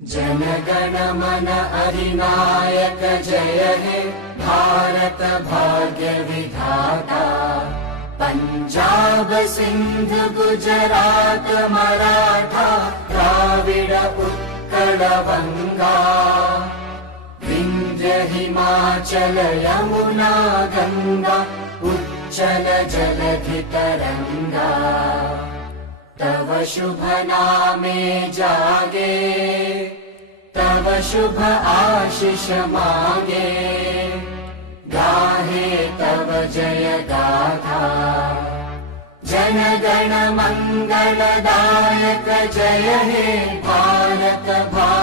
जनगण मन अधिनायक जय हे भारत भाग्य विधाता। पंजाब सिंध गुजरात मराठा द्राविड उत्कल बंगा। विंध्य हिमाचल यमुना गंगा उच्चल जलधि तरंगा। तव शुभ नामे जागे तव शुभ आशीष मागे। गाहे तव जय गाथा जनगण मंगलदायक जय हे भारत भाग्य